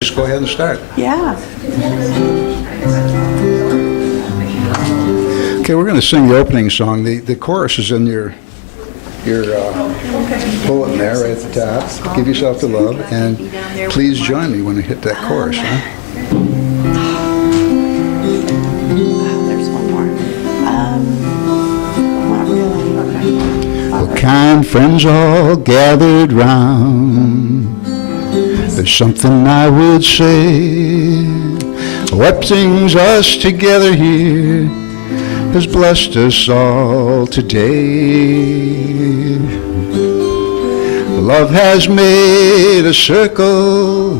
Just go ahead and start. Yeah. Okay, we're going to sing the opening song. The chorus is in your bulletin there, right at the top. Give yourself to love, and please join me when we hit that chorus. Huh? There's one more. Not really. Well, kind friends all gathered round. There's something I would say. What brings us together here has blessed us all today. Love has made a circle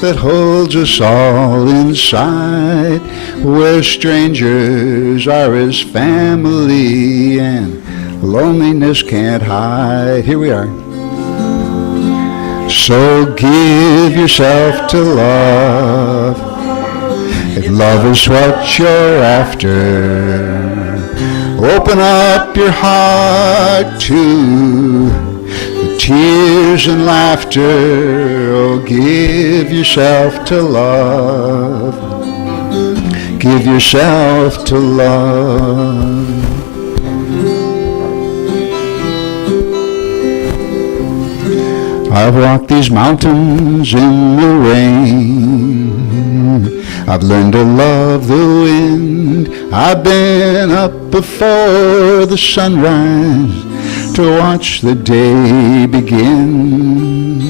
that holds us all inside, where strangers are as family and loneliness can't hide. Here we are. So give yourself to love, if love is what you're after. Open up your heart to the tears and laughter. Oh, give yourself to love, give yourself to love. I've walked these mountains in the rain. I've learned to love the wind. I've been up before the sunrise to watch the day begin.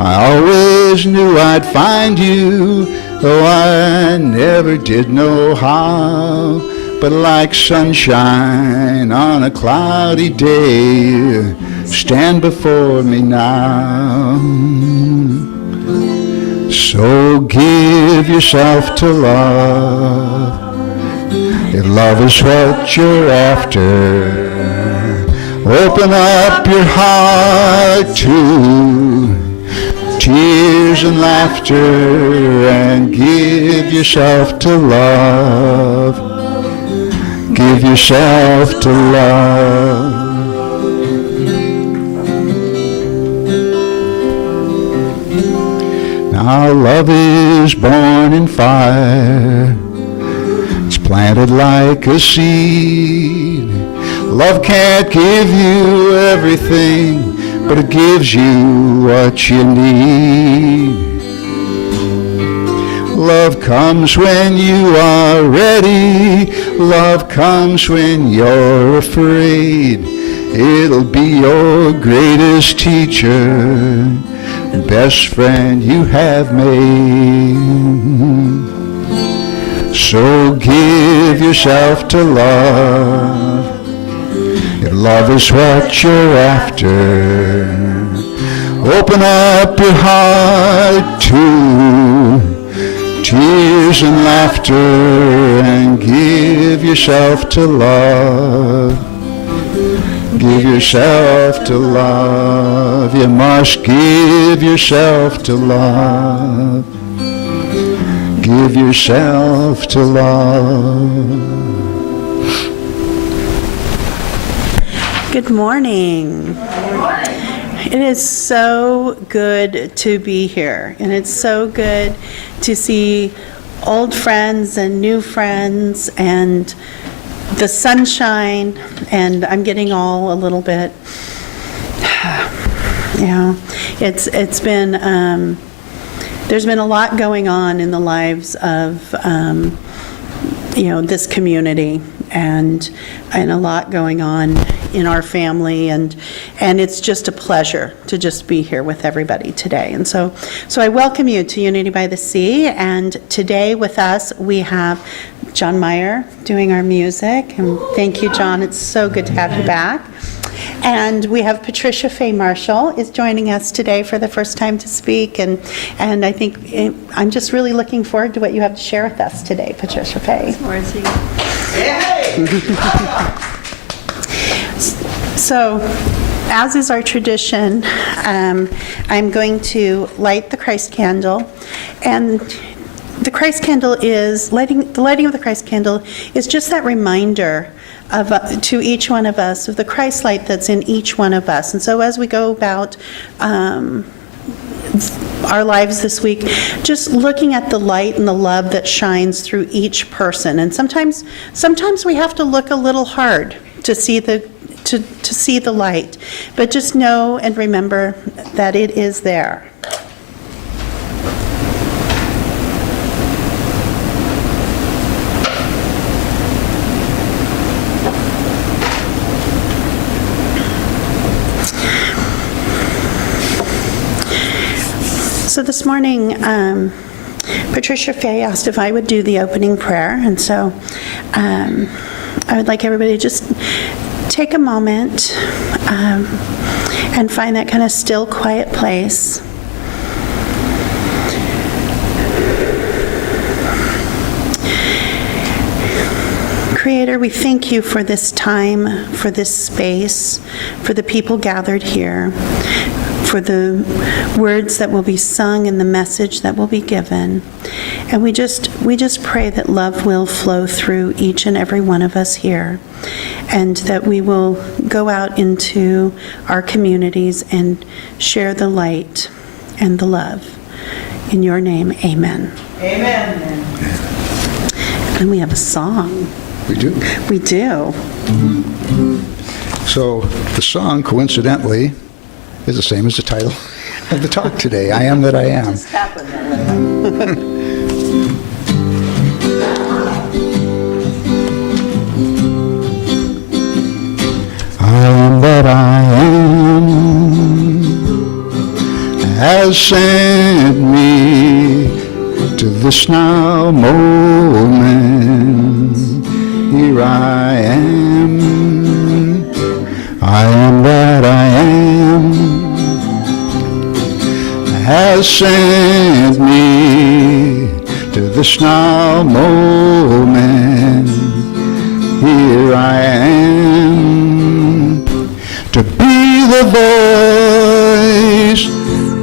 I always knew I'd find you, though I never did know how. But like sunshine on a cloudy day, stand before me now. So give yourself to love, if love is what you're after. Open up your heart to tears and laughter, and give yourself to love, give yourself to love. Now love is born in fire, it's planted like a seed. Love can't give you everything, but it gives you what you need. Love comes when you are ready, love comes when you're afraid. It'll be your greatest teacher, best friend you have made. So give yourself to love, if love is what you're after. Open up your heart to tears and laughter, and give yourself to love, give yourself to love. You must give yourself to love, give yourself to love. Good morning. It is so good to be here, and it's so good to see old friends and new friends and the sunshine, and I'm getting all a little bit, it's been, there's been a lot going on in the lives of, this community, and a lot going on in our family, and it's just a pleasure to just be here with everybody today. And so I welcome you to Unity by the Sea, and today with us we have John Meyer doing our music, and thank you, John, it's so good to have you back. And we have Patriciafaye Marshall is joining us today for the first time to speak, and I think I'm just really looking forward to what you have to share with us today, Patriciafaye. So, as is our tradition, I'm going to light the Christ candle, and the Christ candle is, the lighting of the Christ candle is just that reminder of, to each one of us of the Christ light that's in each one of us. And so as we go about our lives this week, just looking at the light and the love that shines through each person. And sometimes we have to look a little hard to see the light, but just know and remember that it is there. So this morning, Patriciafaye asked if I would do the opening prayer, and so I would like everybody to just take a moment and find that kind of still, quiet place. Creator, we thank you for this time, for this space, for the people gathered here, for the words that will be sung and the message that will be given. And we just pray that love will flow through each and every one of us here, and that we will go out into our communities and share the light and the love. In your name, amen. Amen. And we have a song. We do. We do. So the song, coincidentally, is the same as the title of the talk today, I Am That I Am. Just happened that way. I am that I am has sent me to this now moment. Here I am that I am has sent me to this now moment. Here I am to be the voice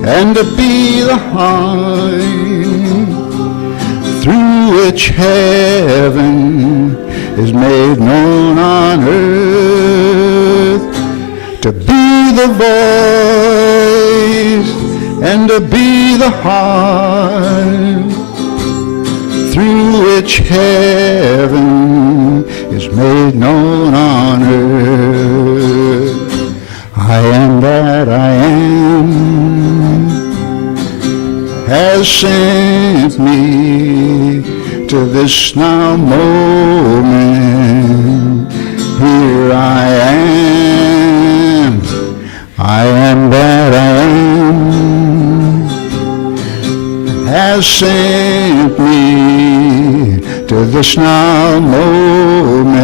and to be the heart through which heaven is made known on earth. To be the voice and to be the heart through which heaven is made known on earth. I am that I am has sent me to this now moment. Here I am that I am has sent me to this now moment.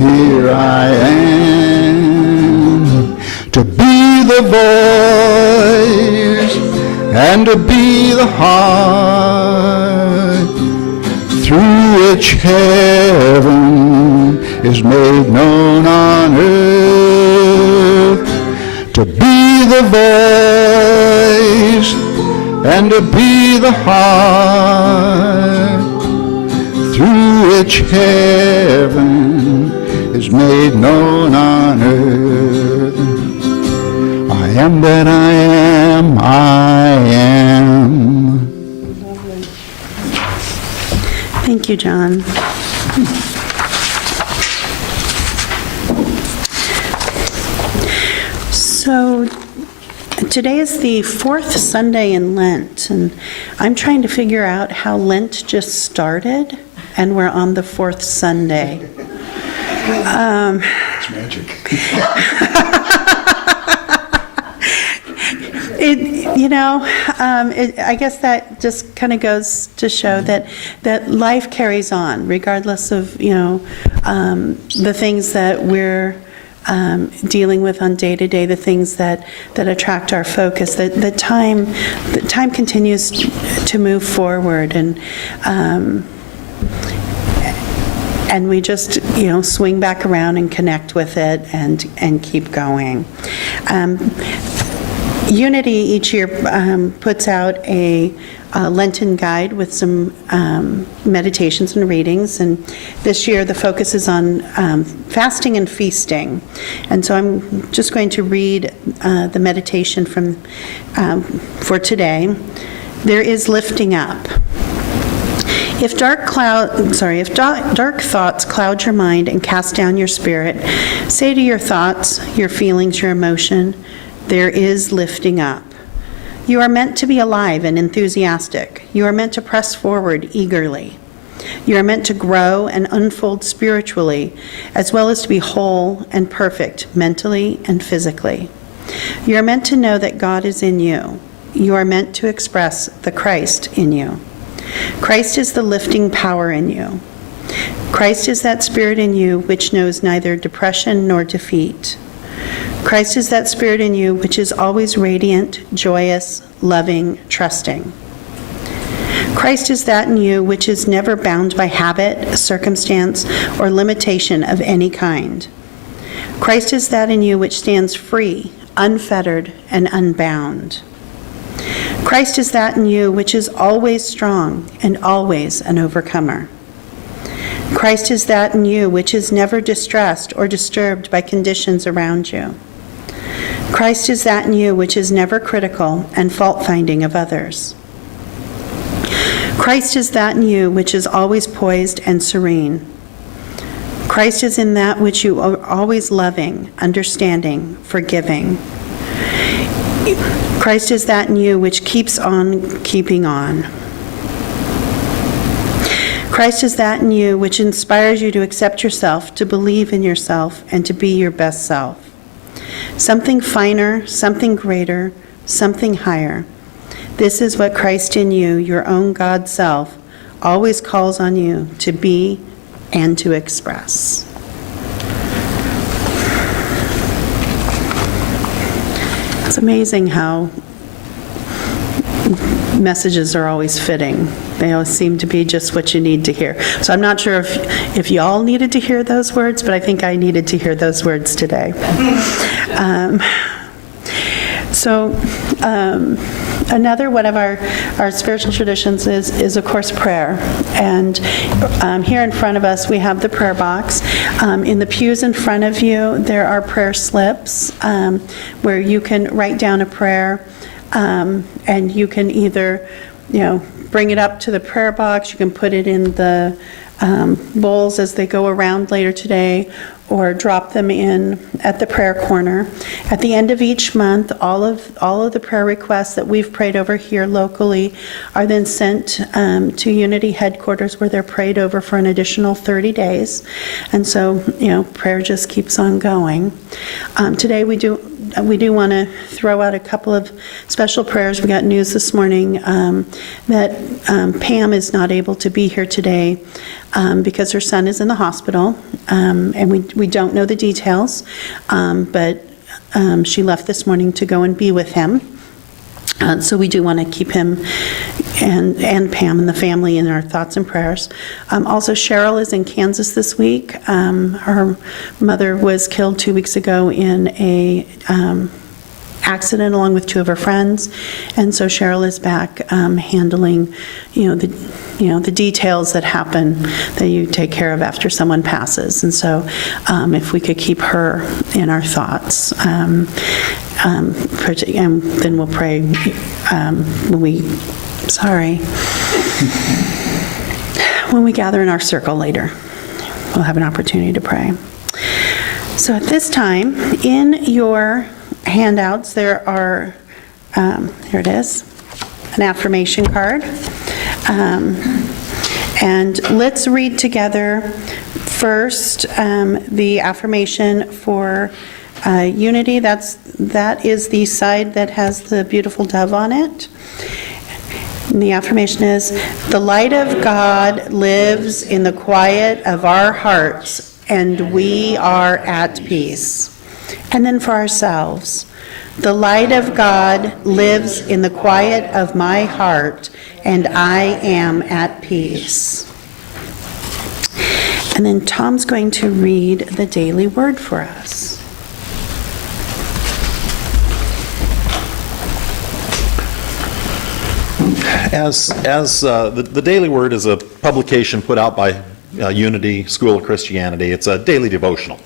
Here I am to be the voice and to be the heart through which heaven is made known on earth. To be the voice and to be the heart through which heaven is made known on earth. I am that I am, I am. Thank you, John. So today is the fourth Sunday in Lent, and I'm trying to figure out how Lent just started, and we're on the fourth Sunday. It's magic. I guess that just kind of goes to show that life carries on, regardless of, the things that we're dealing with on day to day, the things that attract our focus. The time continues to move forward, and we just swing back around and connect with it and keep going. Unity each year puts out a Lenten guide with some meditations and readings. And this year the focus is on fasting and feasting. And so I'm just going to read the meditation for today. There is lifting up. If dark thoughts cloud your mind and cast down your spirit, say to your thoughts, your feelings, your emotion, there is lifting up. You are meant to be alive and enthusiastic. You are meant to press forward eagerly. You are meant to grow and unfold spiritually, as well as to be whole and perfect mentally and physically. You are meant to know that God is in you. You are meant to express the Christ in you. Christ is the lifting power in you. Christ is that spirit in you which knows neither depression nor defeat. Christ is that spirit in you which is always radiant, joyous, loving, trusting. Christ is that in you which is never bound by habit, circumstance, or limitation of any kind. Christ is that in you which stands free, unfettered, and unbound. Christ is that in you which is always strong and always an overcomer. Christ is that in you which is never distressed or disturbed by conditions around you. Christ is that in you which is never critical and fault-finding of others. Christ is that in you which is always poised and serene. Christ is in that which you are always loving, understanding, forgiving. Christ is that in you which keeps on keeping on. Christ is that in you which inspires you to accept yourself, to believe in yourself, and to be your best self. Something finer, something greater, something higher. This is what Christ in you, your own God self, always calls on you to be and to express. It's amazing how messages are always fitting. They always seem to be just what you need to hear. So I'm not sure if you all needed to hear those words, but I think I needed to hear those words today. Another one of our spiritual traditions is of course, prayer. And here in front of us, we have the prayer box. In the pews in front of you, there are prayer slips where you can write down a prayer, and you can either, bring it up to the prayer box, you can put it in the bowls as they go around later today, or drop them in at the prayer corner. At the end of each month, all of the prayer requests that we've prayed over here locally are then sent to Unity headquarters, where they're prayed over for an additional 30 days. And so, prayer just keeps on going. Today we do want to throw out a couple of special prayers. We got news this morning that Pam is not able to be here today because her son is in the hospital, and we don't know the details, but she left this morning to go and be with him. So we do want to keep him and Pam and the family in our thoughts and prayers. Also, Cheryl is in Kansas this week. Her mother was killed 2 weeks ago in a accident along with 2 of her friends, and so Cheryl is back handling the details that happen that you take care of after someone passes. And so if we could keep her in our thoughts, and then we'll pray when we gather in our circle later. We'll have an opportunity to pray. So at this time, in your handouts, there are, here it is, an affirmation card. And let's read together first the affirmation for unity. That is the side that has the beautiful dove on it. And the affirmation is, the light of God lives in the quiet of our hearts, and we are at peace. And then for ourselves, the light of God lives in the quiet of my heart, and I am at peace. And then Tom's going to read the daily word for us. The Daily Word is a publication put out by Unity School of Christianity. It's a daily devotional,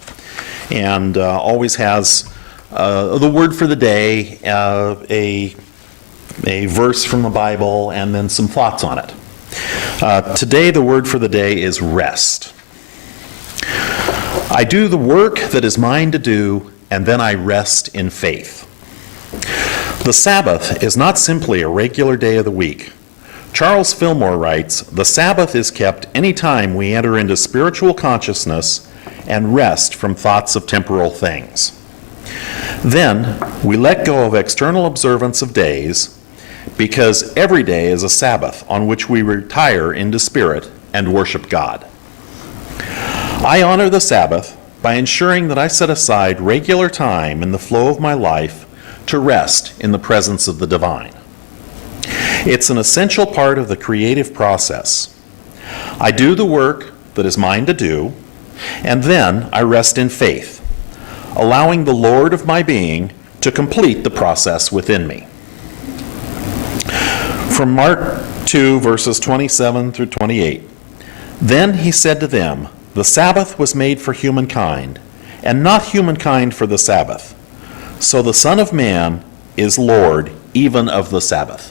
and always has the word for the day, a verse from the Bible, and then some thoughts on it. Today, the word for the day is rest. I do the work that is mine to do, and then I rest in faith. The Sabbath is not simply a regular day of the week. Charles Fillmore writes, "The Sabbath is kept any time we enter into spiritual consciousness and rest from thoughts of temporal things. Then we let go of external observance of days, because every day is a Sabbath on which we retire into spirit and worship God. I honor the Sabbath by ensuring that I set aside regular time in the flow of my life to rest in the presence of the divine. It's an essential part of the creative process. I do the work that is mine to do, and then I rest in faith, allowing the Lord of my being to complete the process within me." From Mark 2, verses 27 through 28, "Then he said to them, 'The Sabbath was made for humankind, and not humankind for the Sabbath. So the Son of Man is Lord even of the Sabbath.'"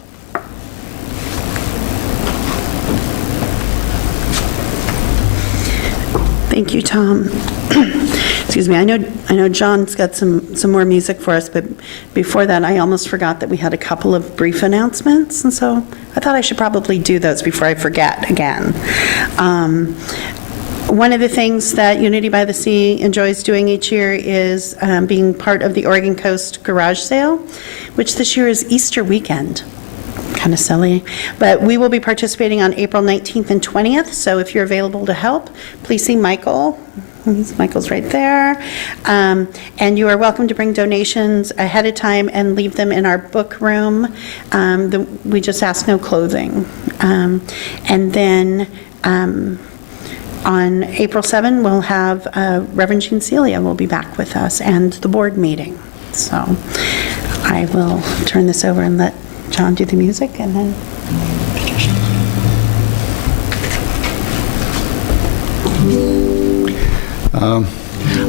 Thank you, Tom. Excuse me. I know John's got some more music for us, but before that, I almost forgot that we had a couple of brief announcements, and so I thought I should probably do those before I forget again. One of the things that Unity by the Sea enjoys doing each year is being part of the Oregon Coast Garage Sale, which this year is Easter weekend. Kind of silly, but we will be participating on April 19th and 20th, so if you're available to help, please see Michael. Michael's right there. And you are welcome to bring donations ahead of time and leave them in our book room. We just ask no clothing. And then on April 7, we'll have Reverend Jean Celia will be back with us and the board meeting. So I will turn this over and let John do the music, and then Patricia.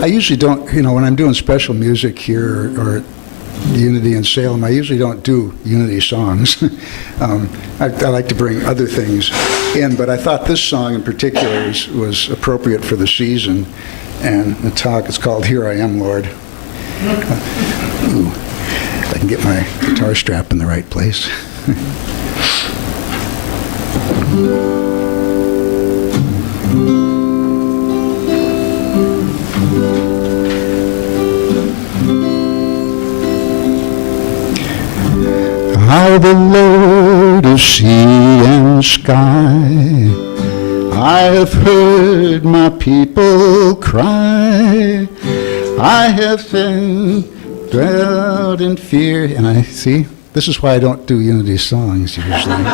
I usually don't, when I'm doing special music here or Unity in Salem, I usually don't do Unity songs. I like to bring other things in, but I thought this song in particular was appropriate for the season, and the talk is called "Here I Am, Lord." If I can get my guitar strap in the right place. How the Lord of sea and sky, I have heard my people cry. I have been dwelled in fear, and I see, this is why I don't do Unity songs usually.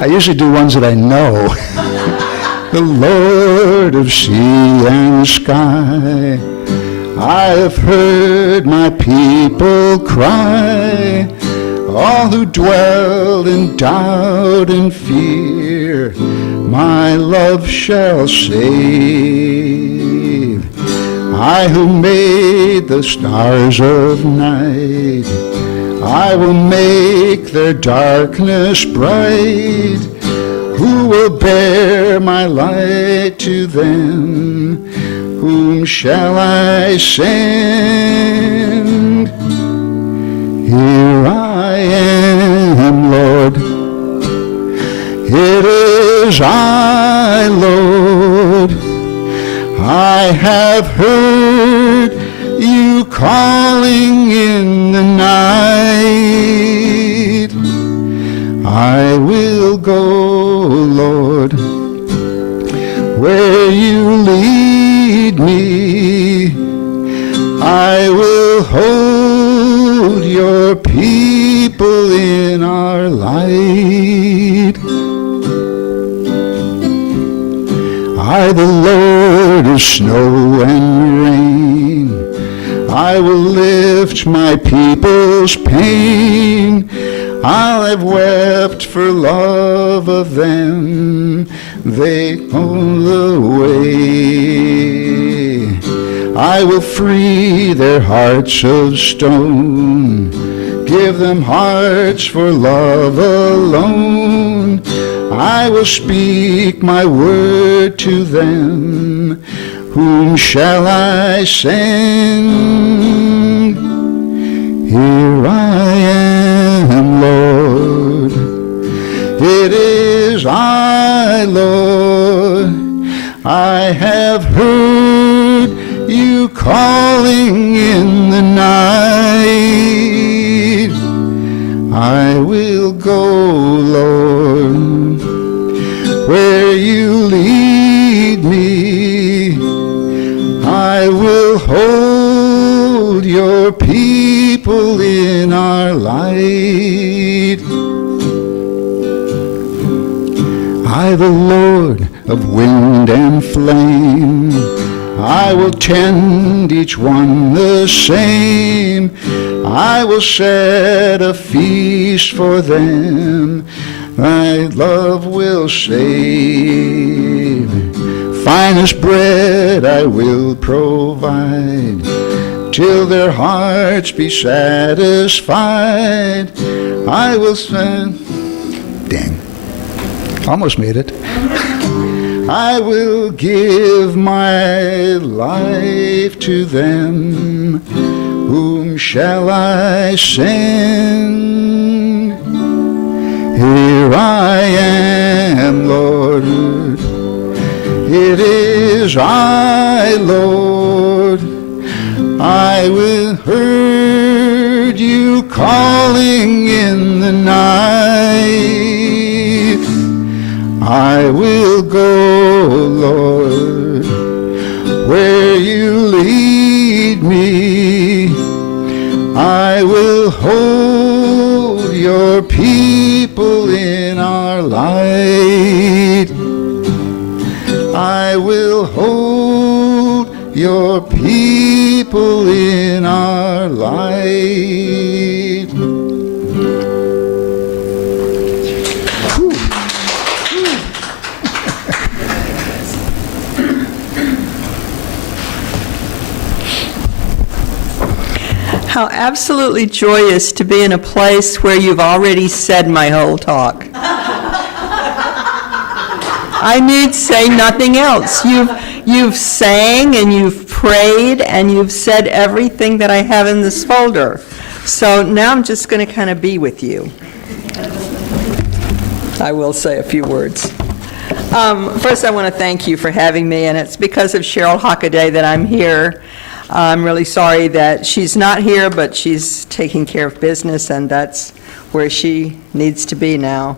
I usually do ones that I know. The Lord of sea and sky, I have heard my people cry. All who dwell in doubt and fear, my love shall save. I who made the stars of night, I will make their darkness bright. Who will bear my light to them? Whom shall I send? Here I am, Lord. It is I, Lord. I have heard you calling in the night. I will go, Lord, where you lead me. I will hold your people in our light. I, the Lord of snow and rain, I will lift my people's pain. I'll have wept for love of them. They own the way. I will free their hearts of stone, give them hearts for love alone. I will speak my word to them. Whom shall I send? Here I am, Lord. It is I, Lord. I have heard you calling in the night. I will go, Lord, where you lead me. I will hold your people in our light. I, the Lord of wind and flame, I will tend each one the same. I will set a feast for them. Thy love will save. Finest bread I will provide, till their hearts be satisfied. I will send. Dang. Almost made it. I will give my life to them. Whom shall I send? Here I am, Lord. It is I, Lord. I will heard you calling in the night. I will go, Lord, where you lead me. I will hold your people in our light. I will hold your people in our light. How absolutely joyous to be in a place where you've already said my whole talk. I need say nothing else. You've sang and you've prayed and you've said everything that I have in this folder. So now I'm just going to kind of be with you. I will say a few words. First, I want to thank you for having me, and it's because of Cheryl Hockaday that I'm here. I'm really sorry that she's not here, but she's taking care of business, and that's where she needs to be now.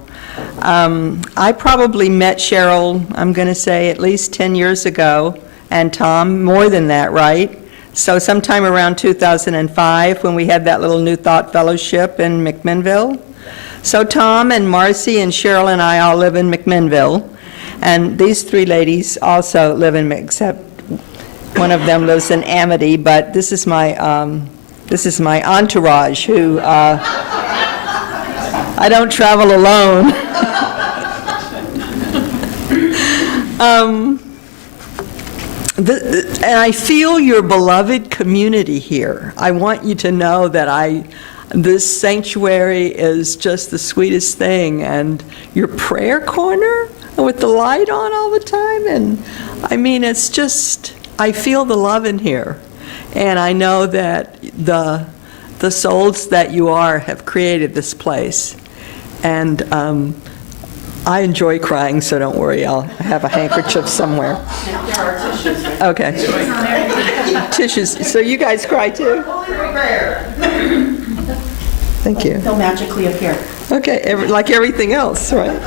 I probably met Cheryl, I'm going to say, at least 10 years ago, and Tom, more than that, right? So sometime around 2005, when we had that little New Thought Fellowship in McMinnville. So Tom and Marcy and Cheryl and I all live in McMinnville, and these three ladies also live in, except one of them lives in Amity, but this is my entourage who, I don't travel alone. And I feel your beloved community here. I want you to know that this sanctuary is just the sweetest thing, and your prayer corner with the light on all the time, and I mean, it's just, I feel the love in here, and I know that the souls that you are have created this place, and I enjoy crying, so don't worry, I'll have a handkerchief somewhere. There are tissues. Okay. Tissues, so you guys cry too? Thank you. They'll magically appear. Okay, like everything else, right?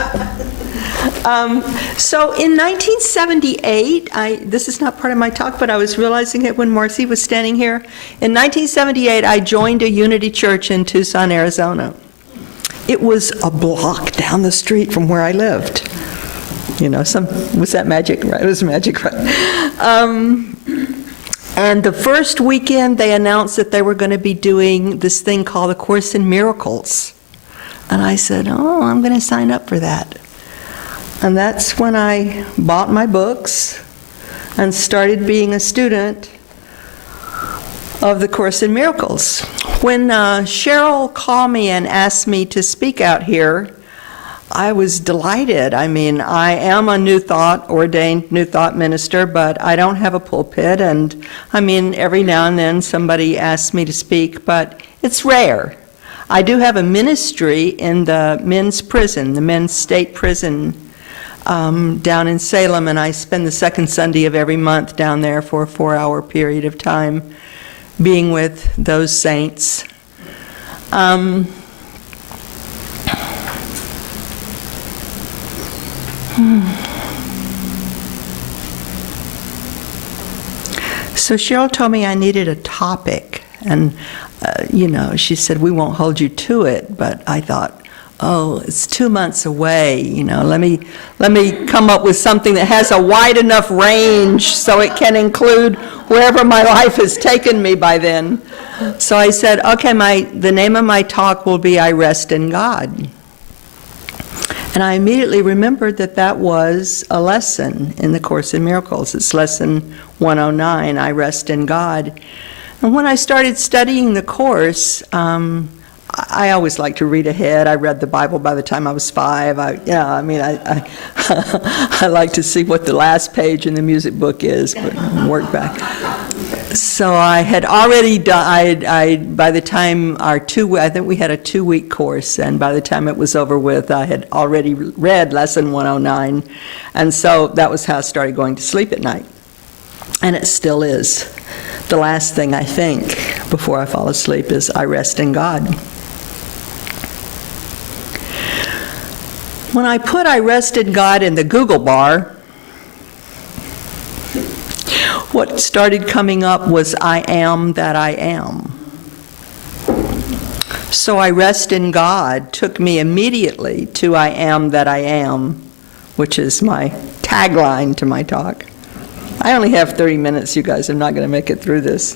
So in 1978, this is not part of my talk, but I was realizing it when Marcy was standing here. In 1978, I joined a Unity Church in Tucson, Arizona. It was a block down the street from where I lived. You know, was that magic? Right, it was magic, right? And the first weekend, they announced that they were going to be doing this thing called A Course in Miracles. And I said, oh, I'm going to sign up for that. And that's when I bought my books and started being a student of the Course in Miracles. When Cheryl called me and asked me to speak out here, I was delighted. I mean, I am a New Thought, ordained New Thought minister, but I don't have a pulpit, and I mean, every now and then somebody asks me to speak, but it's rare. I do have a ministry in the men's prison, the men's state prison down in Salem, and I spend the second Sunday of every month down there for a 4-hour period of time being with those saints. So Cheryl told me I needed a topic, and she said, we won't hold you to it, but I thought, oh, it's 2 months away, let me come up with something that has a wide enough range so it can include wherever my life has taken me by then. So I said, okay, the name of my talk will be I Rest in God. And I immediately remembered that was a lesson in the Course in Miracles. It's lesson 109, I Rest in God. And when I started studying the Course, I always like to read ahead. I read the Bible by the time I was 5. I like to see what the last page in the music book is, but work back. So I had already done, by the time I think we had a 2-week course, and by the time it was over with, I had already read lesson 109, and so that was how I started going to sleep at night. And it still is. The last thing I think before I fall asleep is I rest in God. When I put I rest in God in the Google bar, what started coming up was I am that I am. So I rest in God took me immediately to I am that I am, which is my tagline to my talk. I only have 30 minutes, you guys. I'm not going to make it through this.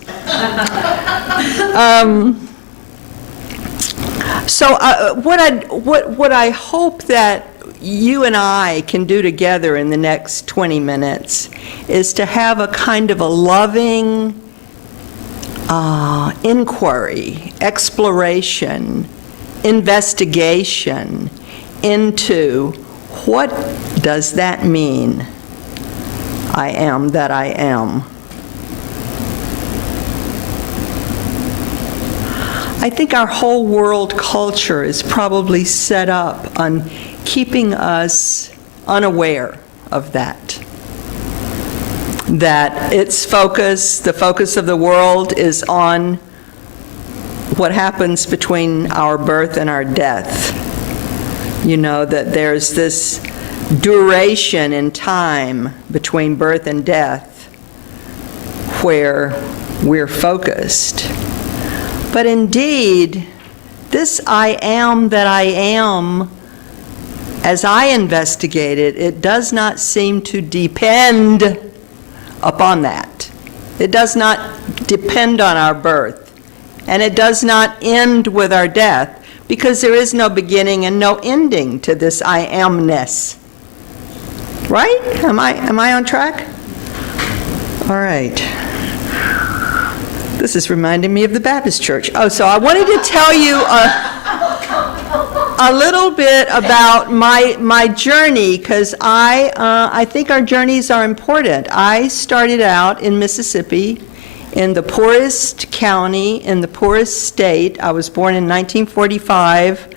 What I hope that you and I can do together in the next 20 minutes is to have a kind of a loving inquiry, exploration, investigation into what does that mean, I am that I am. I think our whole world culture is probably set up on keeping us unaware of that. That its focus, the focus of the world, is on what happens between our birth and our death. That there's this duration in time between birth and death where we're focused. But indeed, this I am that I am, as I investigate it, it does not seem to depend upon that. It does not depend on our birth, and it does not end with our death, because there is no beginning and no ending to this I amness. Right? Am I on track? All right. This is reminding me of the Baptist church. Oh, so I wanted to tell you a little bit about my journey, because I think our journeys are important. I started out in Mississippi, in the poorest county, in the poorest state. I was born in 1945.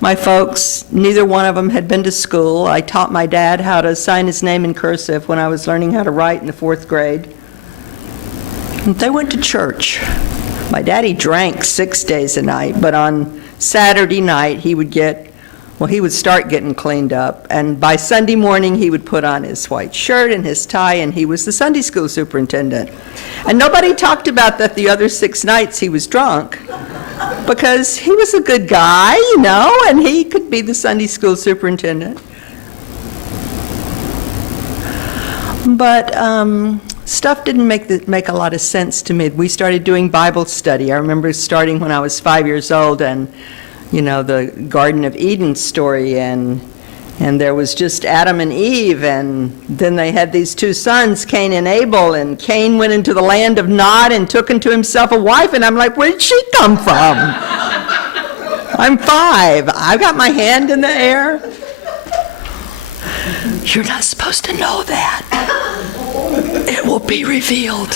My folks, neither one of them had been to school. I taught my dad how to sign his name in cursive when I was learning how to write in the 4th grade. They went to church. My daddy drank 6 days a night, but on Saturday night he would start getting cleaned up, and by Sunday morning he would put on his white shirt and his tie, and he was the Sunday school superintendent. And nobody talked about that the other 6 nights he was drunk, because he was a good guy, and he could be the Sunday school superintendent. But stuff didn't make a lot of sense to me. We started doing Bible study. I remember starting when I was 5 years old, and the Garden of Eden story, and there was just Adam and Eve, and then they had these two sons, Cain and Abel, and Cain went into the land of Nod and took unto himself a wife, and I'm like, where did she come from? I'm 5. I've got my hand in the air. You're not supposed to know that. It will be revealed.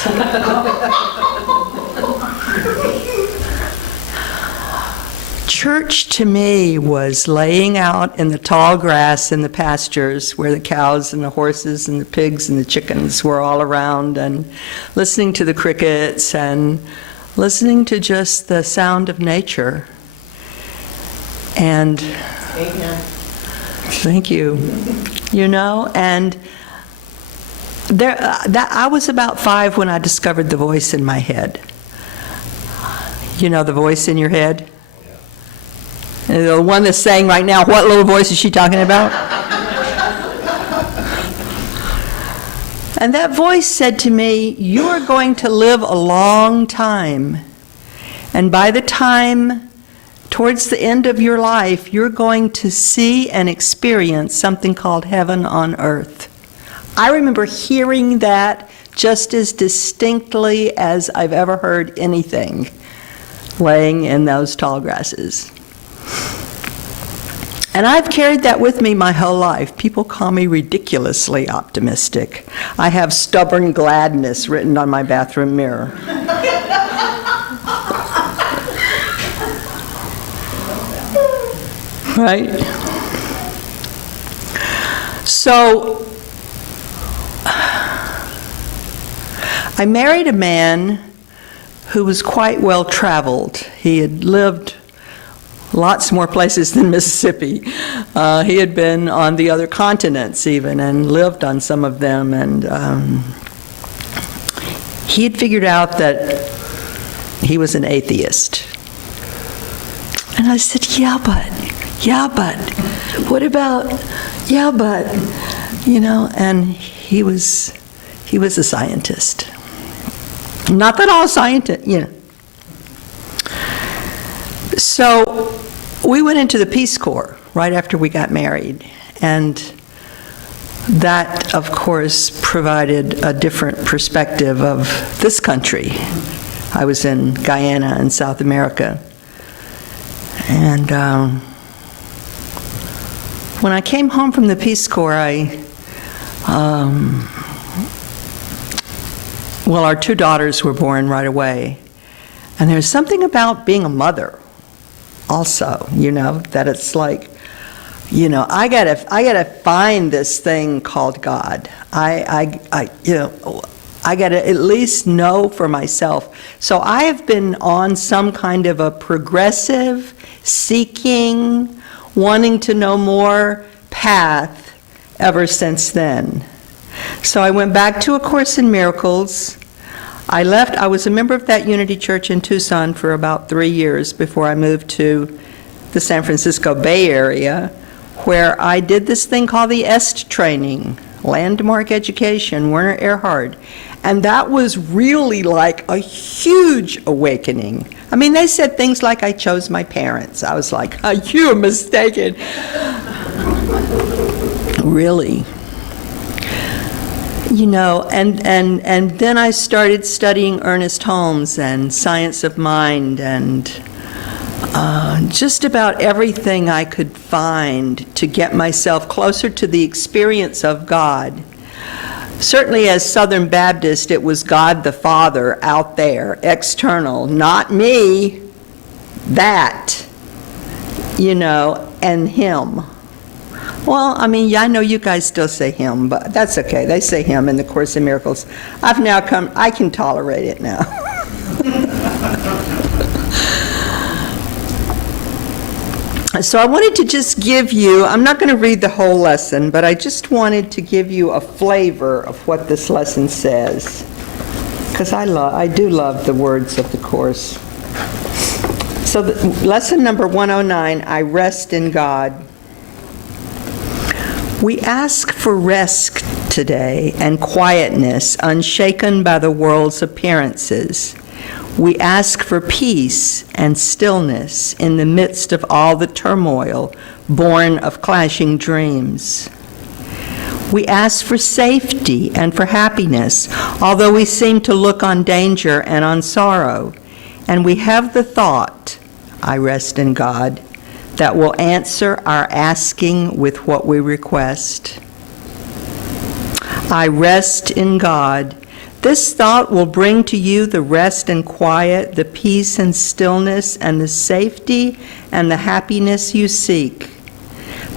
Church to me was laying out in the tall grass in the pastures where the cows and the horses and the pigs and the chickens were all around, and listening to the crickets and listening to just the sound of nature. And thank you. And I was about 5 when I discovered the voice in my head. The voice in your head? The one that's saying right now, what little voice is she talking about? And that voice said to me, you are going to live a long time. And by the time, towards the end of your life, you're going to see and experience something called heaven on earth. I remember hearing that just as distinctly as I've ever heard anything laying in those tall grasses. And I've carried that with me my whole life. People call me ridiculously optimistic. I have stubborn gladness written on my bathroom mirror. Right? So, I married a man who was quite well traveled. He had lived lots more places than Mississippi. He had been on the other continents even and lived on some of them, and he had figured out that he was an atheist. And I said, yeah, but, what about, and he was a scientist. Not that all scientists, So we went into the Peace Corps right after we got married, and that, of course, provided a different perspective of this country. I was in Guyana in South America, and when I came home from the Peace Corps, our 2 daughters were born right away, and there's something about being a mother also, that it's like, I gotta find this thing called God. I gotta at least know for myself. So I have been on some kind of a progressive, seeking, wanting to know more path ever since then. So I went back to A Course in Miracles. I left. I was a member of that Unity Church in Tucson for about 3 years before I moved to the San Francisco Bay Area, where I did this thing called the EST training, Landmark Education, Werner Erhard. And that was really like a huge awakening. I mean, they said things like I chose my parents. I was like, oh, you're mistaken. Really. And then I started studying Ernest Holmes and Science of Mind and just about everything I could find to get myself closer to the experience of God. Certainly as Southern Baptist, it was God the Father out there, external, not me, that, and Him. Well, I mean, I know you guys still say Him, but that's okay. They say Him in the Course in Miracles. I can tolerate it now. So I wanted to just give you, I'm not going to read the whole lesson, but I just wanted to give you a flavor of what this lesson says, because I do love the words of the Course. So lesson number 109, I rest in God. We ask for rest today and quietness, unshaken by the world's appearances. We ask for peace and stillness in the midst of all the turmoil born of clashing dreams. We ask for safety and for happiness, although we seem to look on danger and on sorrow. And we have the thought, I rest in God, that will answer our asking with what we request. I rest in God. This thought will bring to you the rest and quiet, the peace and stillness, and the safety and the happiness you seek.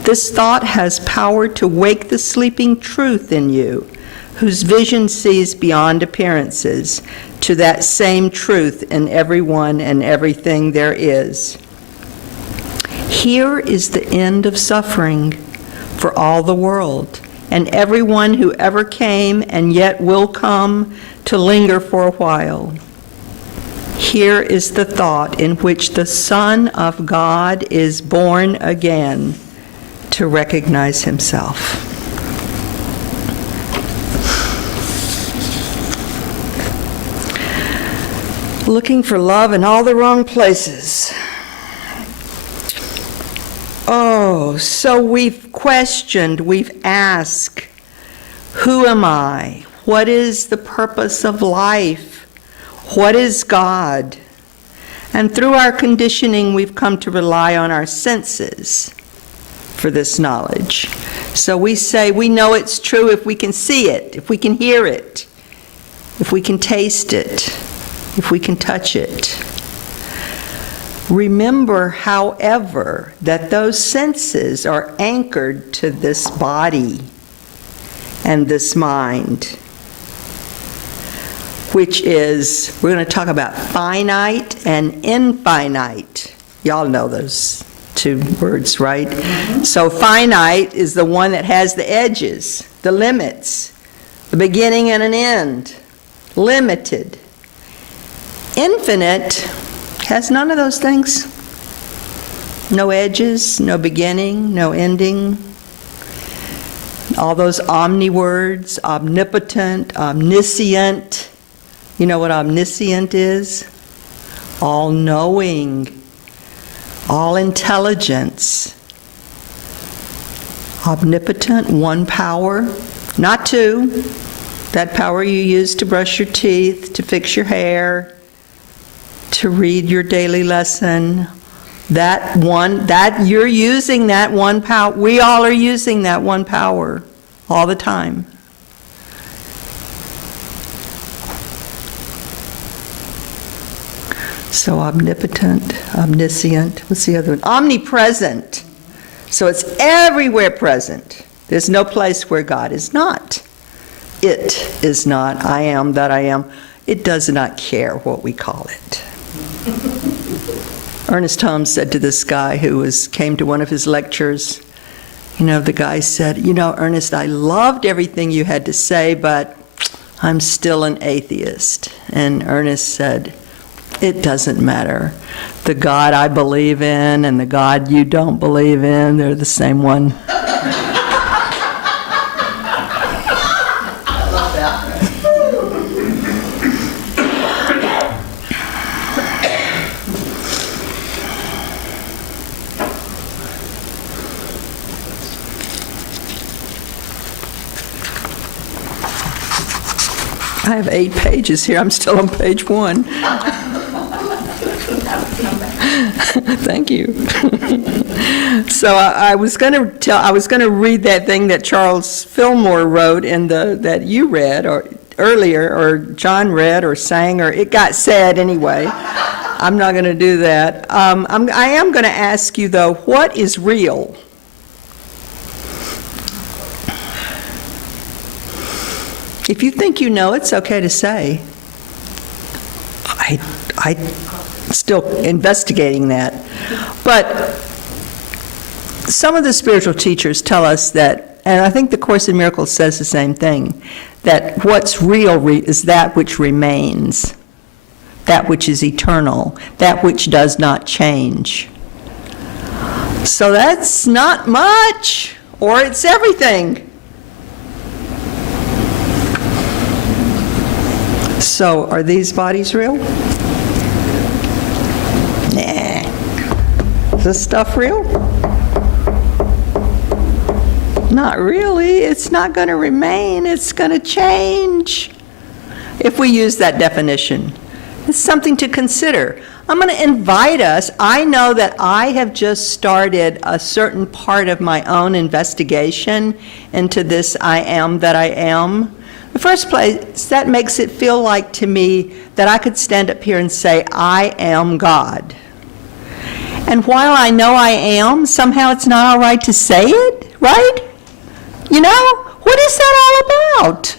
This thought has power to wake the sleeping truth in you, whose vision sees beyond appearances, to that same truth in everyone and everything there is. Here is the end of suffering for all the world, and everyone who ever came and yet will come to linger for a while. Here is the thought in which the Son of God is born again to recognize himself. Looking for love in all the wrong places. Oh, so we've questioned, we've asked, who am I? What is the purpose of life? What is God? And through our conditioning, we've come to rely on our senses for this knowledge. So we say we know it's true if we can see it, if we can hear it, if we can taste it, if we can touch it. Remember, however, that those senses are anchored to this body and this mind, which is, we're going to talk about finite and infinite. Y'all know those two words, right? So finite is the one that has the edges, the limits, the beginning and an end, limited. Infinite has none of those things. No edges, no beginning, no ending. All those omni words, omnipotent, omniscient. You know what omniscient is? All-knowing, all-intelligence. Omnipotent, one power, not two. That power you use to brush your teeth, to fix your hair, to read your daily lesson, that you're using that one power. We all are using that one power all the time. So omnipotent, omniscient, what's the other one? Omnipresent. So it's everywhere present. There's no place where God is not. It is not. I am that I am. It does not care what we call it. Ernest Holmes said to this guy who came to one of his lectures, the guy said, Ernest, I loved everything you had to say, but I'm still an atheist. And Ernest said, it doesn't matter. The God I believe in and the God you don't believe in, they're the same one. I have 8 pages here. I'm still on page 1. Thank you. So I was going to read that thing that Charles Fillmore wrote that you read or earlier, or John read or sang, or it got said anyway. I'm not going to do that. I am going to ask you though, what is real? If you think you know, it's okay to say. I'm still investigating that. But some of the spiritual teachers tell us that, and I think the Course in Miracles says the same thing, that what's real is that which remains, that which is eternal, that which does not change. So that's not much, or it's everything. So, are these bodies real? this stuff real? Not really. It's not going to remain. It's going to change if we use that definition. It's something to consider. I'm going to invite us. I know that I have just started a certain part of my own investigation into this I am that I am. The first place, that makes it feel like to me that I could stand up here and say, I am God. And while I know I am, somehow it's not all right to say it, right? You know, what is that all about?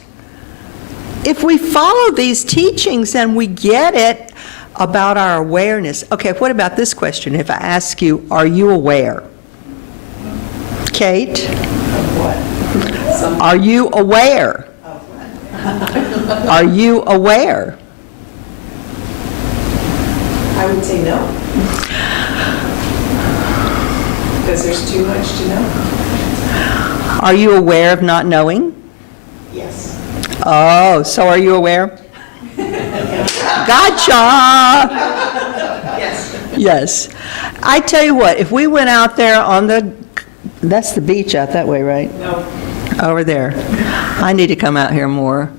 If we follow these teachings and we get it about our awareness. Okay, what about this question? If I ask you, are you aware? Kate? What? Are you aware? Are you aware? I would say no. Because there's too much to know. Are you aware of not knowing? Yes. Oh, so are you aware? Gotcha! Yes. Yes. I tell you what, if we went out there on that's the beach out that way, right? No. Over there. I need to come out here more.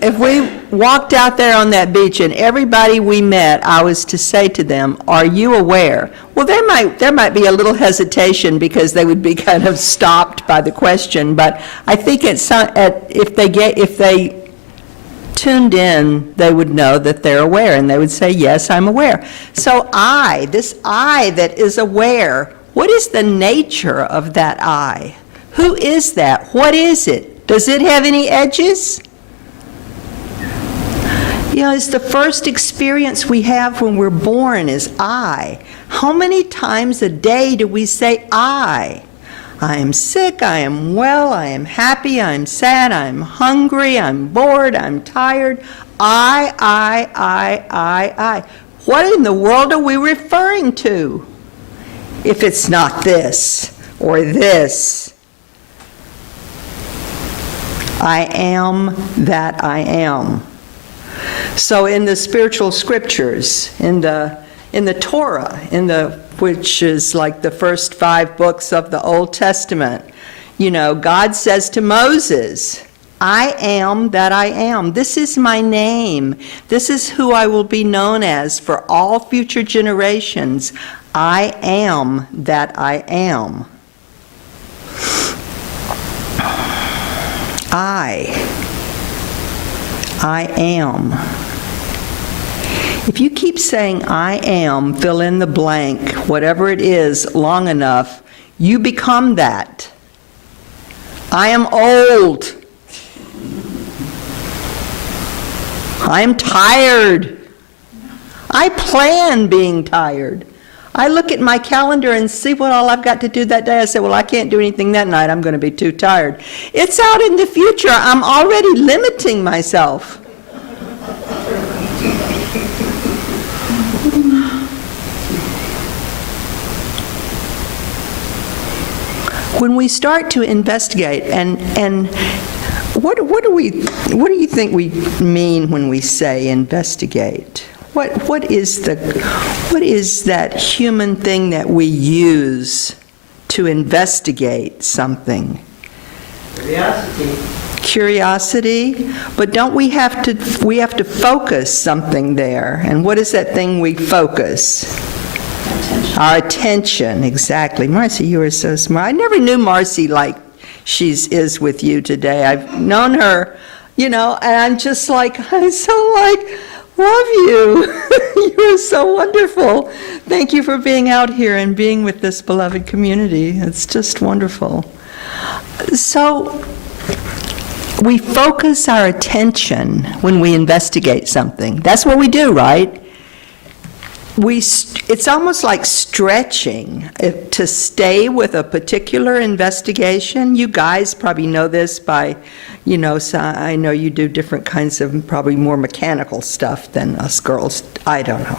If we walked out there on that beach and everybody we met, I was to say to them, are you aware? Well, there might be a little hesitation because they would be kind of stopped by the question, but I think if they tuned in, they would know that they're aware, and they would say, yes, I'm aware. So this I that is aware, what is the nature of that I? Who is that? What is it? Does it have any edges? You know, it's the first experience we have when we're born is I. How many times a day do we say I? I am sick, I am well, I am happy, I am sad, I am hungry, I'm bored, I'm tired. I. What in the world are we referring to? If it's not this or this. I am that I am. So in the spiritual scriptures, in the Torah, which is like the first 5 books of the Old Testament, you know, God says to Moses, I am that I am. This is my name. This is who I will be known as for all future generations. I am that I am. I am. If you keep saying I am, fill in the blank, whatever it is, long enough, you become that. I am old. I am tired. I plan being tired. I look at my calendar and see what all I've got to do that day. I say, well, I can't do anything that night. I'm going to be too tired. It's out in the future. I'm already limiting myself. When we start to investigate, and what do you think we mean when we say investigate? What is that human thing that we use to investigate something? Curiosity, but don't we have to focus something there? And what is that thing we focus? Attention. Our attention, exactly. Marcy, you are so smart. I never knew Marcy like she is with you today. I've known her, you know, and I'm just like, love you. You are so wonderful. Thank you for being out here and being with this beloved community. It's just wonderful. So we focus our attention when we investigate something. That's what we do, right? It's almost like stretching to stay with a particular investigation. You guys probably know this by, you know, so I know you do different kinds of probably more mechanical stuff than us girls. I don't know.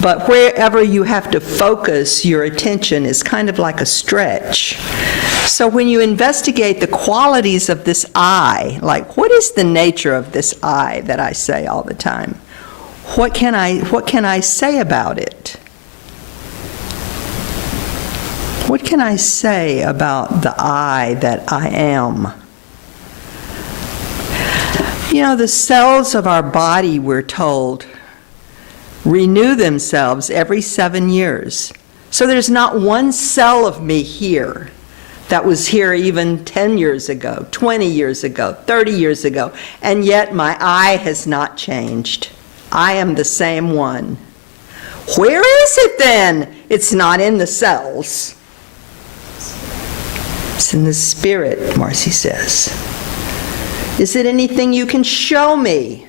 But wherever you have to focus your attention is kind of like a stretch. So when you investigate the qualities of this I, like what is the nature of this I that I say all the time? What can I say about it? What can I say about the I that I am? You know, the cells of our body, we're told, renew themselves every 7 years. So there's not one cell of me here that was here even 10 years ago, 20 years ago, 30 years ago, and yet my I has not changed. I am the same one. Where is it then? It's not in the cells. It's in the spirit, Marcy says. Is it anything you can show me?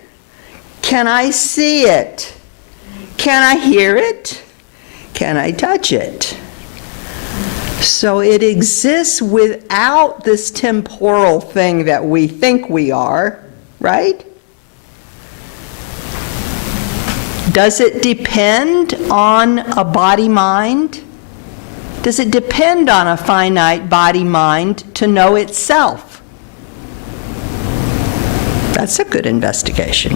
Can I see it? Can I hear it? Can I touch it? So it exists without this temporal thing that we think we are, right? Does it depend on a body-mind? Does it depend on a finite body-mind to know itself? That's a good investigation.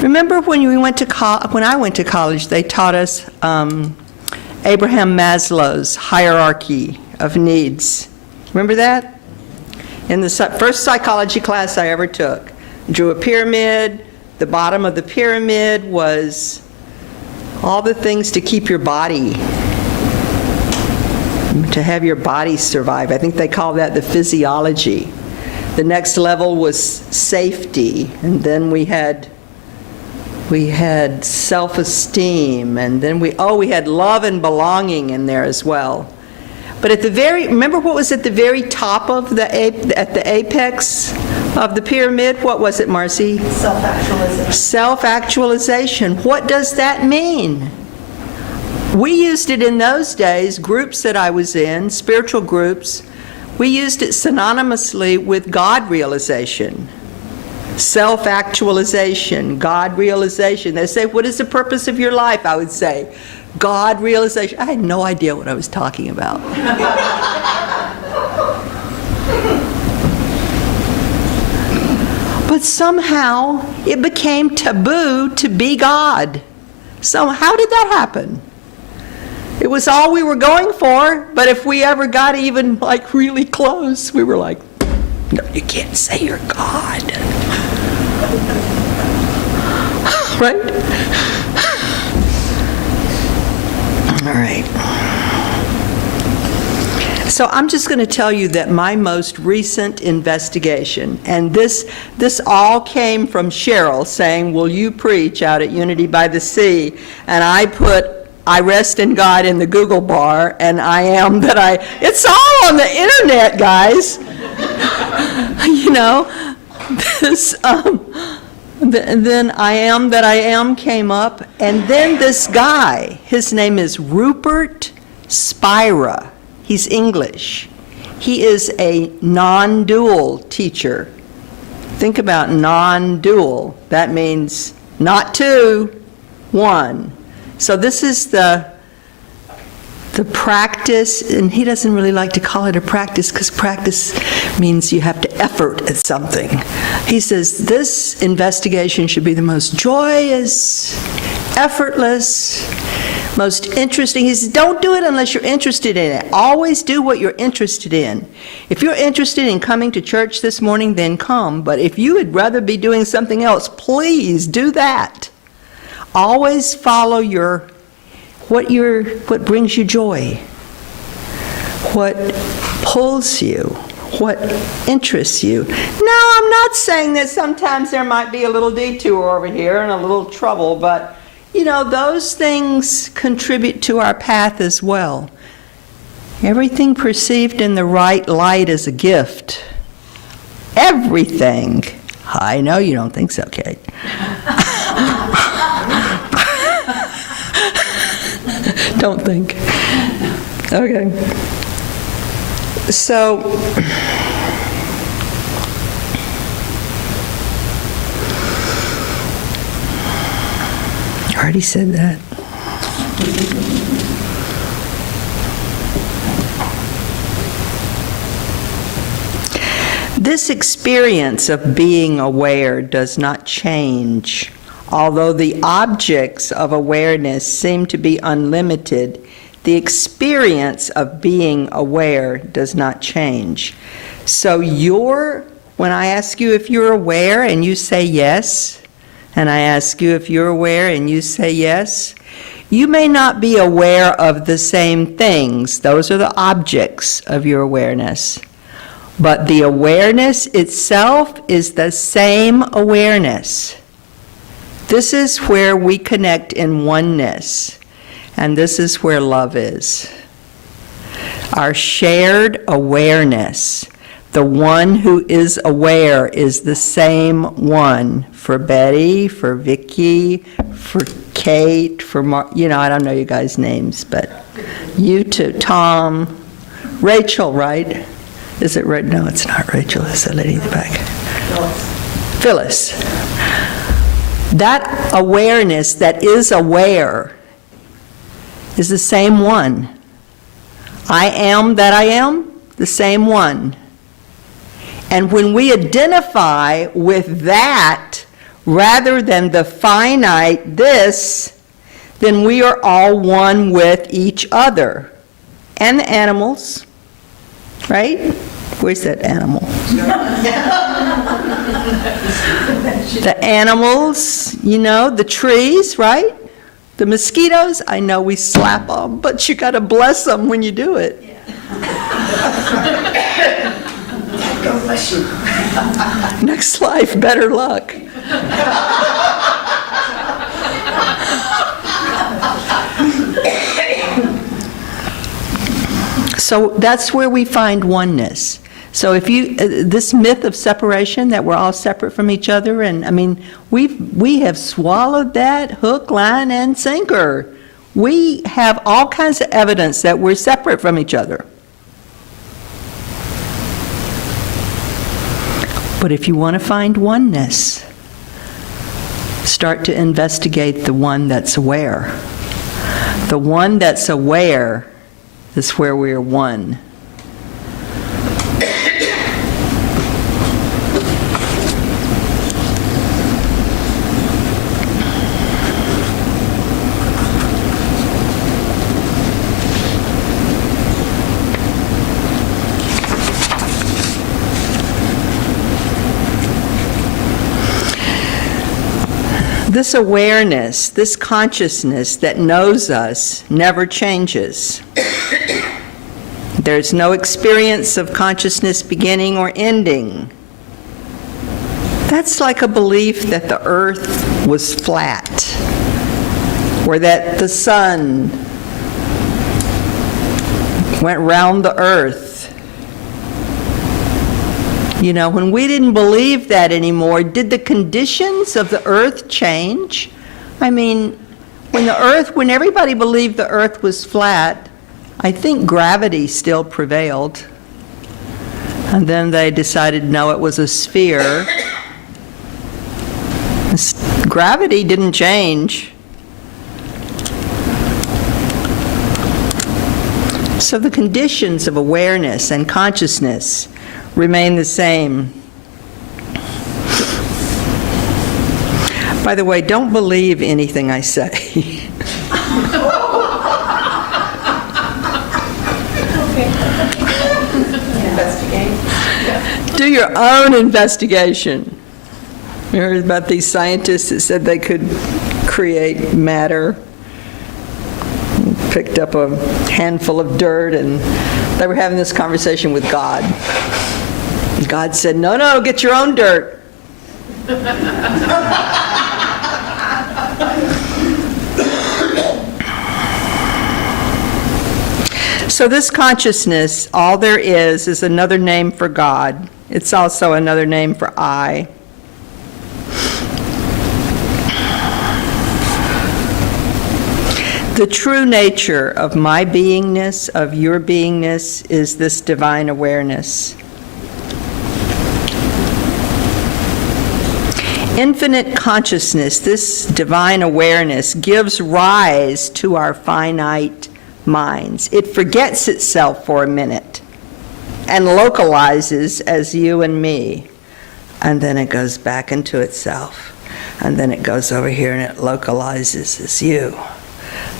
Remember when I went to college, they taught us Abraham Maslow's hierarchy of needs. Remember that? In the first psychology class I ever took, drew a pyramid. The bottom of the pyramid was all the things to keep your body, to have your body survive. I think they call that the physiology. The next level was safety, and then we had self-esteem, and then we had love and belonging in there as well. But remember what was at the very top of at the apex of the pyramid? What was it, Marcy? Self-actualization. Self-actualization. What does that mean? We used it in those days, groups that I was in, spiritual groups, we used it synonymously with God realization. Self-actualization, God realization. They say, what is the purpose of your life? I would say, God realization. I had no idea what I was talking about. But somehow it became taboo to be God. So how did that happen? It was all we were going for, but if we ever got even like really close, we were like, no, you can't say you're God. Right? All right. So I'm just going to tell you that my most recent investigation, and this all came from Cheryl saying, will you preach out at Unity by the Sea? And I put, I rest in God in the Google bar, and I am that I, it's all on the internet, guys. You know, this, then I am that I am came up, and then this guy, his name is Rupert Spira. He's English. He is a non-dual teacher. Think about non-dual. That means not two, one. So this is the practice, and he doesn't really like to call it a practice because practice means you have to effort at something. He says this investigation should be the most joyous, effortless, most interesting. He says, don't do it unless you're interested in it. Always do what you're interested in. If you're interested in coming to church this morning, then come. But if you would rather be doing something else, please do that. Always follow what brings you joy, what pulls you, what interests you. Now, I'm not saying that sometimes there might be a little detour over here and a little trouble, but you know, those things contribute to our path as well. Everything perceived in the right light is a gift. Everything. I know you don't think so, Kate. Don't think. Okay. So, I already said that. This experience of being aware does not change Although the objects of awareness seem to be unlimited, the experience of being aware does not change. So when I ask you if you're aware and you say yes, and I ask you if you're aware and you say yes, you may not be aware of the same things. Those are the objects of your awareness. But the awareness itself is the same awareness. This is where we connect in oneness, and this is where love is. Our shared awareness. The one who is aware is the same one for Betty, for Vicki, for Kate, for I don't know you guys' names, but you too, Tom, Rachel, right? Is it right? No, it's not Rachel. It's the lady in the back. Phyllis. That awareness that is aware is the same one. I am that I am, the same one. And when we identify with that rather than the finite this, then we are all one with each other. And the animals, right? Where's that animal? The animals, the trees, right? The mosquitoes, I know we slap them, but you got to bless them when you do it. Next life, better luck. So that's where we find oneness. So if this myth of separation, that we're all separate from each other, and I mean, we have swallowed that hook, line, and sinker. We have all kinds of evidence that we're separate from each other. But if you want to find oneness, start to investigate the one that's aware. The one that's aware is where we are one. This awareness, this consciousness that knows us never changes. There's no experience of consciousness beginning or ending. That's like a belief that the earth was flat, or that the sun went round the earth. When we didn't believe that anymore, did the conditions of the earth change? I mean, when everybody believed the earth was flat, I think gravity still prevailed. And then they decided, no, it was a sphere. Gravity didn't change. So the conditions of awareness and consciousness remain the same. By the way, don't believe anything I say. Do your own investigation. You heard about these scientists that said they could create matter. Picked up a handful of dirt, and they were having this conversation with God. God said, no, get your own dirt. So this consciousness, all there is another name for God. It's also another name for I. The true nature of my beingness, of your beingness, is this divine awareness. Infinite consciousness, this divine awareness, gives rise to our finite minds. It forgets itself for a minute and localizes as you and me, and then it goes back into itself. and then it goes over here and it localizes as you,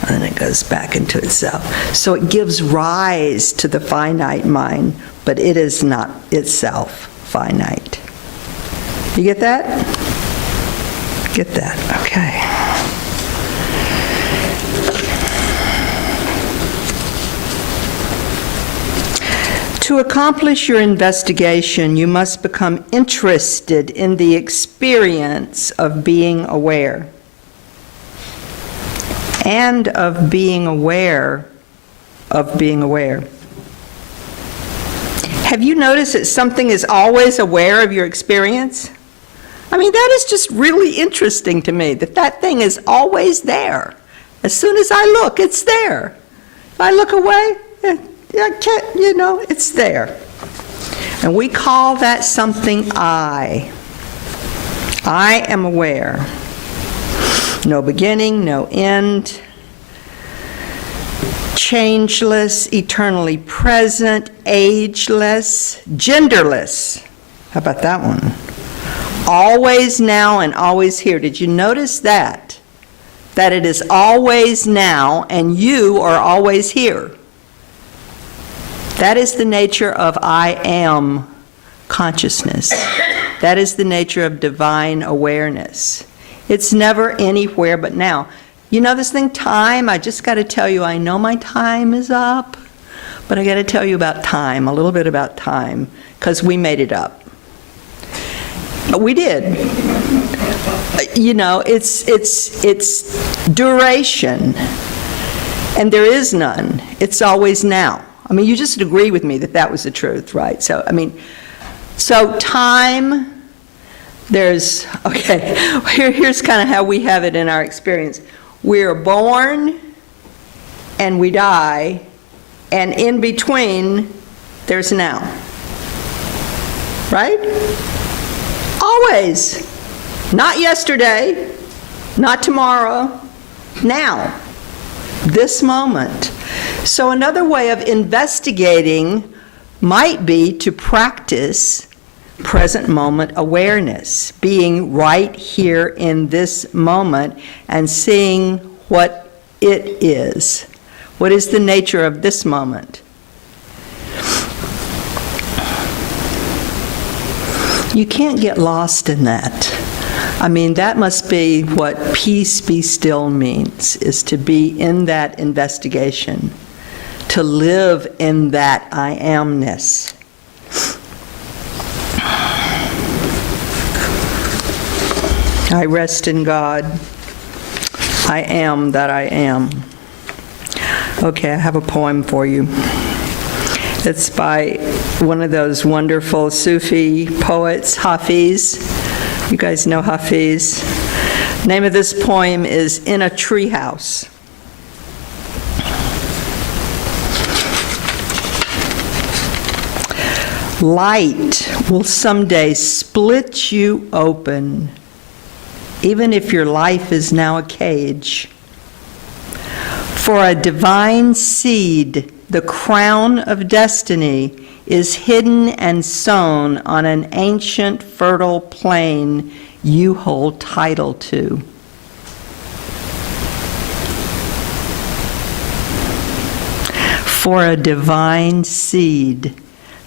and then it goes back into itself. So it gives rise to the finite mind, but it is not itself finite. You get that? Get that? Okay. To accomplish your investigation, you must become interested in the experience of being aware, and of being aware of being aware. Have you noticed that something is always aware of your experience? I mean, that is just really interesting to me, that that thing is always there. As soon as I look, it's there. If I look away, I can't, it's there. And we call that something I. I am aware. No beginning, no end. Changeless, eternally present, ageless, genderless. How about that one? Always now and always here. Did you notice that? That it is always now and you are always here. That is the nature of I am consciousness. That is the nature of divine awareness. It's never anywhere but now. You know this thing, time? I just got to tell you, I know my time is up, but I got to tell you about time, a little bit about time, because we made it up. We did. It's duration, and there is none. It's always now. I mean, you just agree with me that that was the truth, right? So time, here's kind of how we have it in our experience. We're born and we die, and in between, there's now. Right? Always. Not yesterday, not tomorrow, now. This moment. So another way of investigating might be to practice present moment awareness, being right here in this moment and seeing what it is. What is the nature of this moment? You can't get lost in that. I mean, that must be what peace be still means, is to be in that investigation, to live in that I amness. I rest in God. I am that I am. Okay, I have a poem for you. It's by one of those wonderful Sufi poets, Hafiz. You guys know Hafiz. Name of this poem is In a Treehouse. Light will someday split you open, even if your life is now a cage. For a divine seed, the crown of destiny is hidden and sown on an ancient fertile plain you hold title to. For a divine seed,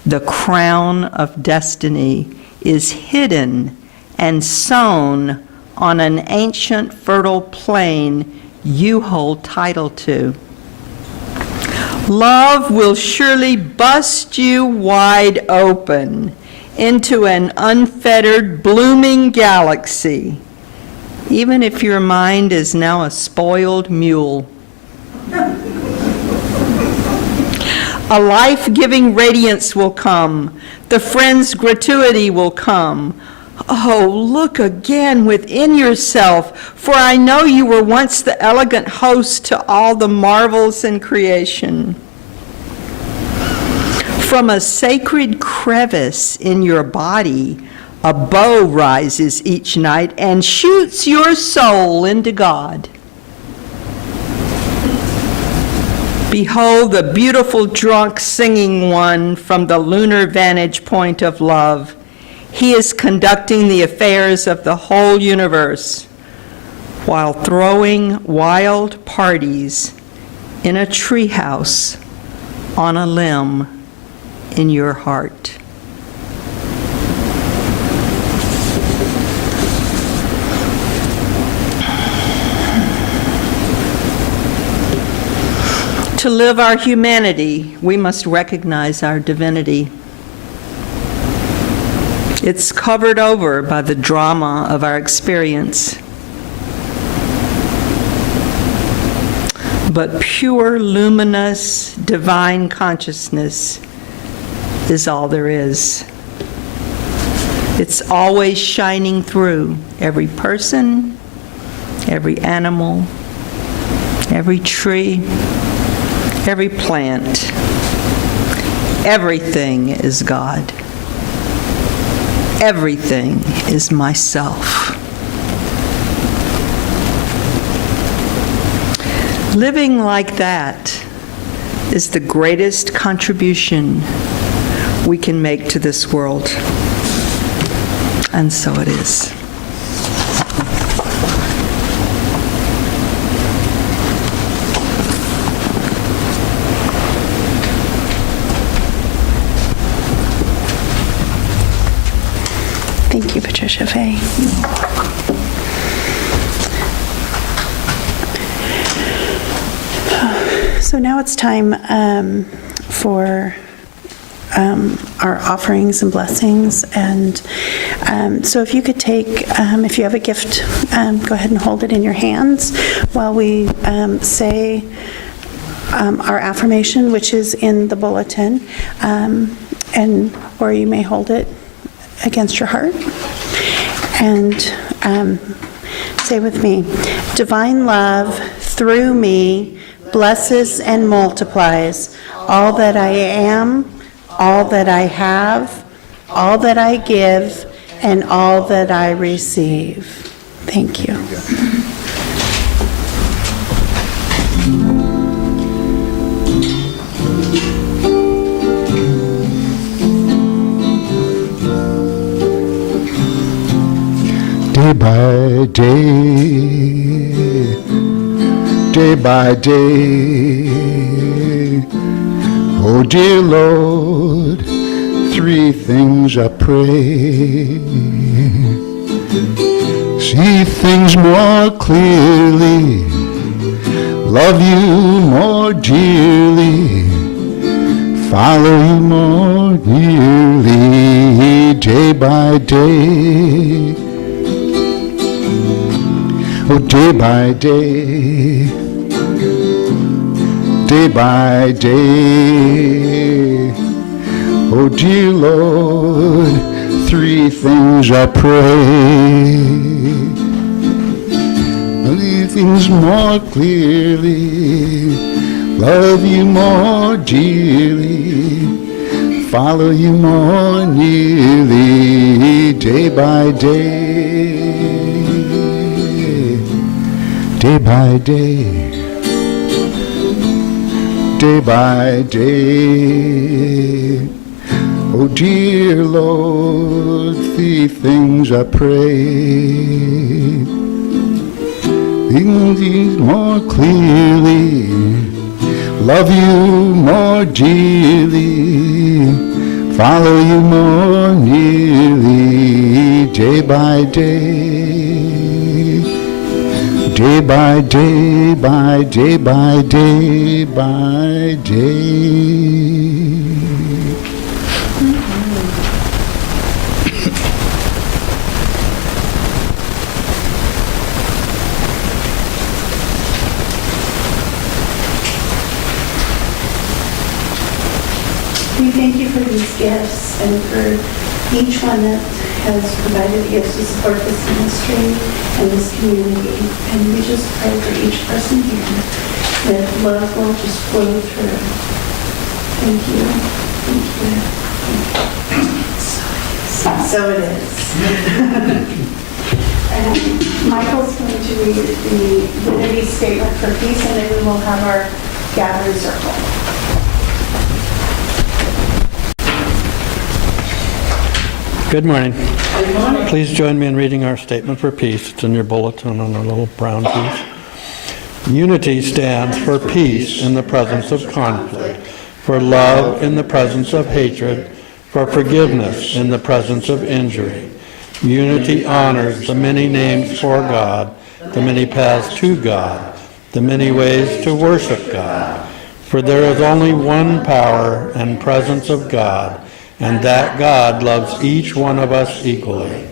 the crown of destiny is hidden and sown on an ancient fertile plain you hold title to. Love will surely bust you wide open into an unfettered, blooming galaxy, even if your mind is now a spoiled mule. A life-giving radiance will come. The friend's gratuity will come. Oh, look again within yourself, for I know you were once the elegant host to all the marvels in creation. From a sacred crevice in your body, a bow rises each night and shoots your soul into God. Behold the beautiful drunk singing one from the lunar vantage point of love. He is conducting the affairs of the whole universe while throwing wild parties in a treehouse on a limb in your heart. To live our humanity, we must recognize our divinity. It's covered over by the drama of our experience. But pure, luminous, divine consciousness is all there is. It's always shining through every person, every animal, every tree, every plant. Everything is God. Everything is myself. Living like that is the greatest contribution we can make to this world. And so it is. Thank you, Patriciafaye. So now it's time for our offerings and blessings. And so if you could take, if you have a gift, go ahead and hold it in your hands while we say our affirmation, which is in the bulletin, or you may hold it against your heart. And say with me, divine love through me blesses and multiplies all that I am, all that I have, all that I give, and all that I receive. Thank you. Day by day, day by day, oh dear Lord, three things I pray. See things more clearly, love you more dearly, follow you more dearly, day by day. Oh, day by day, day by day. Oh, dear Lord, three things I pray. Believe things more clearly, love you more dearly, follow you more nearly, day by day. Day by day, day by day. Oh dear Lord, three things I pray. Things more clearly, love you more dearly, follow you more nearly, day by day. Day by day, by day, by day, by day. We thank you for these gifts and for each one that has provided the gifts to support this ministry and this community. And we just pray for each person here that love will just flow through. Thank you. Thank you. So it is. And Michael's going to read the Unity Statement for Peace, and then we will have our gathering circle. Good morning. Please join me in reading our statement for peace. It's in your bulletin on a little brown piece. Unity stands for peace in the presence of conflict, for love in the presence of hatred, for forgiveness in the presence of injury. Unity honors the many names for God, the many paths to God, the many ways to worship God. For there is only one power and presence of God, and that God loves each one of us equally.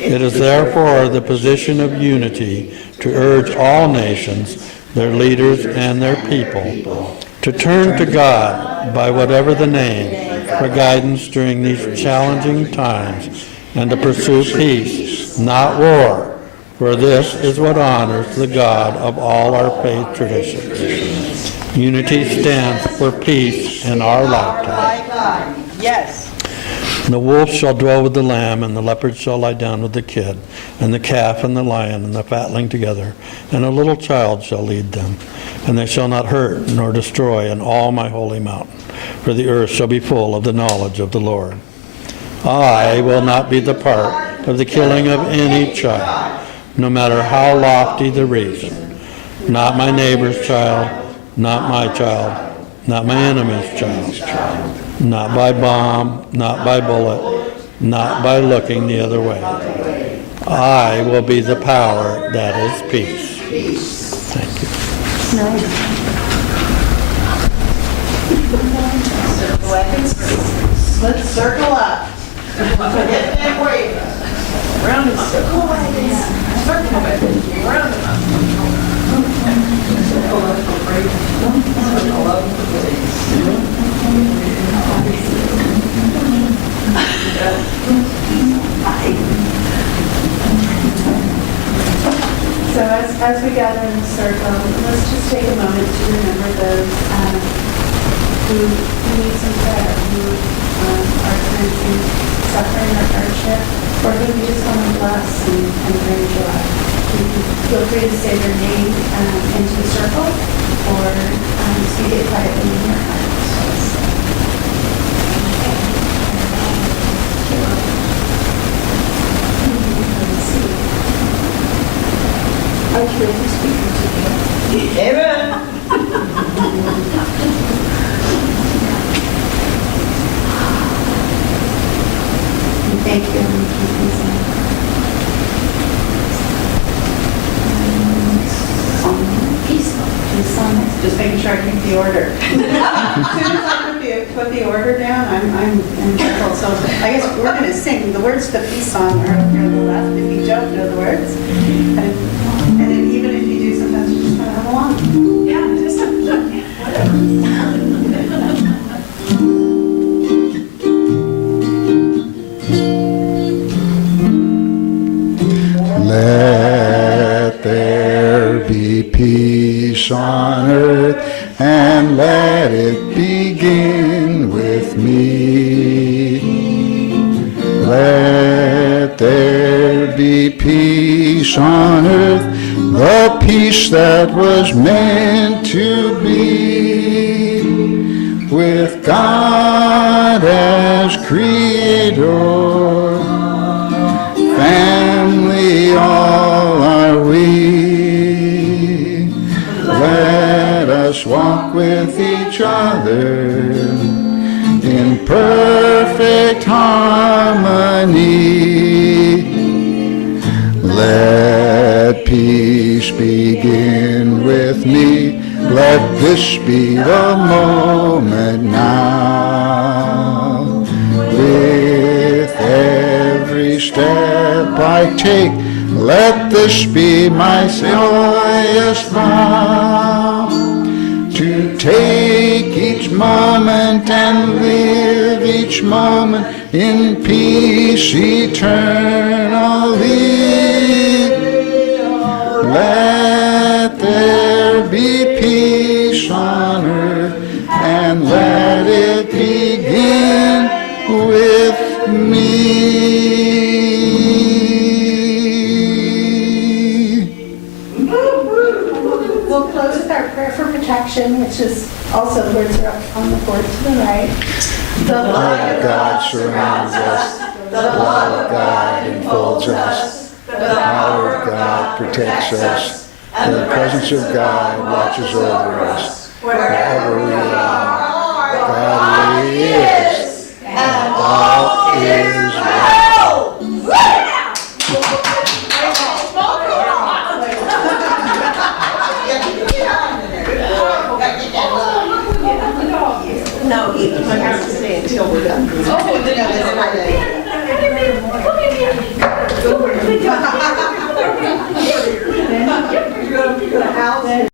It is therefore the position of unity to urge all nations, their leaders and their people, to turn to God by whatever the name for guidance during these challenging times, and to pursue peace, not war, for this is what honors the God of all our faith traditions. Unity stands for peace in our lifetime. Yes. The wolf shall dwell with the lamb, and the leopard shall lie down with the kid, and the calf and the lion and the fatling together, and a little child shall lead them. And they shall not hurt nor destroy in all my holy mountain, for the earth shall be full of the knowledge of the Lord. I will not be the part of the killing of any child, no matter how lofty the reason. Not my neighbor's child, not my child, not my enemy's child. Not by bomb, not by bullet, not by looking the other way. I will be the power that is peace. Thank you. Let's circle up. Get that wave. Round and circle. Circle it. Round and up. Circle up. Circle up. So as we gather in the circle, let's just take a moment to remember those who need some prayer, who are experiencing suffering or hardship, or who we just want to bless and bring joy. Feel free to say their name into the circle, or speak it quietly in your heart. I pray for speaking to me. Amen. Thank you. Peaceful. Just making sure I keep the order. As soon as I put the order down, I'm careful. So I guess we're going to sing. The words to the peace song are up here on the left if you don't know the words. And then even if you do, sometimes you just kind of hum along. Yeah, just Let there be peace on earth, and let it begin with me. Let there be peace on earth, the peace that was meant to be, with God as creator. Family all are we. Let us walk with each other in perfect harmony. Let peace begin with me. Let this be the moment now. With every step I take, let this be my joyous vow, to take each moment and live each moment in peace eternally. Let there be peace on earth, and let it begin with me. We'll close with our prayer for protection, which is also words are up on the board to the right. The Blood of God surrounds us, The love of God enfolds us. The power of God protects us. And the presence of God watches over us. Wherever we are, God really is. And all is well. No, he has to stay until we're done. Oh, no, that's right.